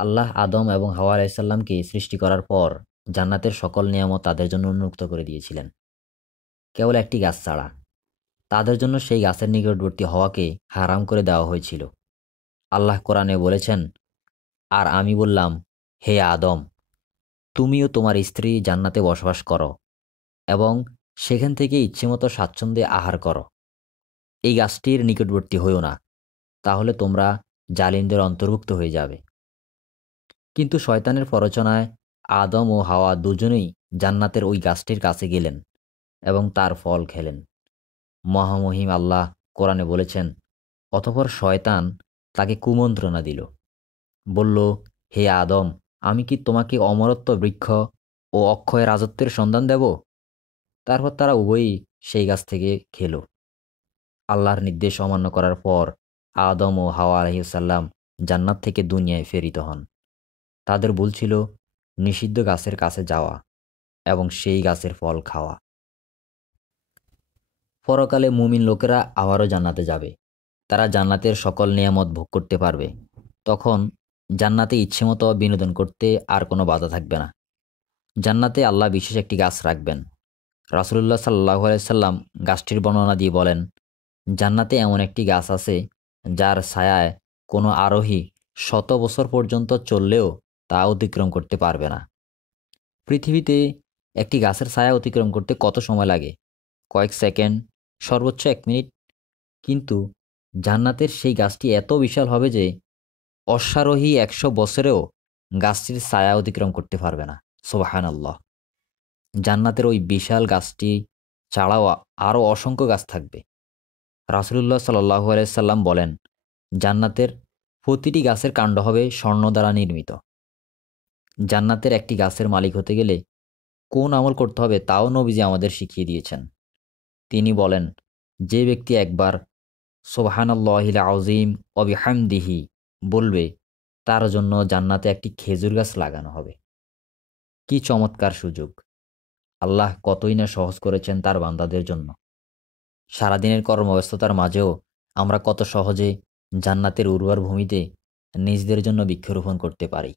আল্লাহ আদম এবং হাওয়া আলাইসাল্লামকে সৃষ্টি করার পর জান্নাতের সকল নিয়ামত তাদের জন্য উন্মুক্ত করে দিয়েছিলেন, কেবল একটি গাছ ছাড়া। তাদের জন্য সেই গাছের নিকটবর্তী হওয়াকে হারাম করে দেওয়া হয়েছিল। আল্লাহ কোরআনে বলেছেন, আর আমি বললাম, হে আদম, তুমিও তোমার স্ত্রী জান্নাতে বসবাস করো এবং সেখান থেকে ইচ্ছেমতো স্বাচ্ছন্দ্যে আহার করো। এই গাছটির নিকটবর্তী হইও না, তাহলে তোমরা জালিমদের অন্তর্ভুক্ত হয়ে যাবে। কিন্তু শয়তানের প্ররোচনায় আদম ও হাওয়া দুজনেই জান্নাতের ওই গাছটির কাছে গেলেন এবং তার ফল খেলেন। মহামহিম আল্লাহ কোরআনে বলেছেন, অতঃপর শয়তান তাকে কুমন্ত্রণা দিল, বলল, হে আদম, আমি কি তোমাকে অমরত্ব বৃক্ষ ও অক্ষয় রাজত্বের সন্ধান দেব? তারপর তারা উভয়ই সেই গাছ থেকে খেল। আল্লাহর নির্দেশ অমান্য করার পর আদম ও হাওয়া আলাইহিসসালাম জান্নাত থেকে দুনিয়ায় ফেরিত হন। তাদের ভুল ছিল নিষিদ্ধ গাছের কাছে যাওয়া এবং সেই গাছের ফল খাওয়া। পরকালে মুমিন লোকেরা আবারও জান্নাতে যাবে। তারা জান্নাতের সকল নিয়ামত ভোগ করতে পারবে। তখন জান্নাতে ইচ্ছেমতো বিনোদন করতে আর কোনো বাধা থাকবে না। জান্নাতে আল্লাহ বিশেষ একটি গাছ রাখবেন। রাসূলুল্লাহ সাল্লাল্লাহু আলাইহি সাল্লাম গাছটির বর্ণনা দিয়ে বলেন, জান্নাতে এমন একটি গাছ আছে যার ছায়ায় কোনো আরোহী 100 বছর পর্যন্ত চললেও তা অতিক্রম করতে পারবে না। পৃথিবীতে একটি গাছের ছায়া অতিক্রম করতে কত সময় লাগে? কয়েক সেকেন্ড, সর্বোচ্চ 1 মিনিট। কিন্তু জান্নাতের সেই গাছটি এত বিশাল হবে যে অশ্বারোহী 100 বছরেও গাছটির ছায়া অতিক্রম করতে পারবে না। সুবহানাল্লাহ। জান্নাতের ওই বিশাল গাছটি ছাড়াও আরও অসংখ্য গাছ থাকবে। রাসূলুল্লাহ সাল্লাল্লাহু আলাইহি সাল্লাম বলেন, জান্নাতের প্রতিটি গাছের কাণ্ড হবে স্বর্ণ দ্বারা নির্মিত। জান্নাতের একটি গাছের মালিক হতে গেলে কোন আমল করতে হবে তাও নবীজি আমাদের শিখিয়ে দিয়েছেন। তিনি বলেন, যে ব্যক্তি একবার সুবহানাল্লাহিল আযীম ওয়া বিহামদিহি বলবে, তার জন্য জান্নাতে একটি খেজুর গাছ লাগানো হবে। কি চমৎকার সুযোগ! আল্লাহ কতই না সহজ করেছেন তার বান্দাদের জন্য। সারাদিনের কর্মব্যস্ততার মাঝেও আমরা কত সহজে জান্নাতের উর্বর ভূমিতে নিজেদের জন্য বৃক্ষরোপণ করতে পারি।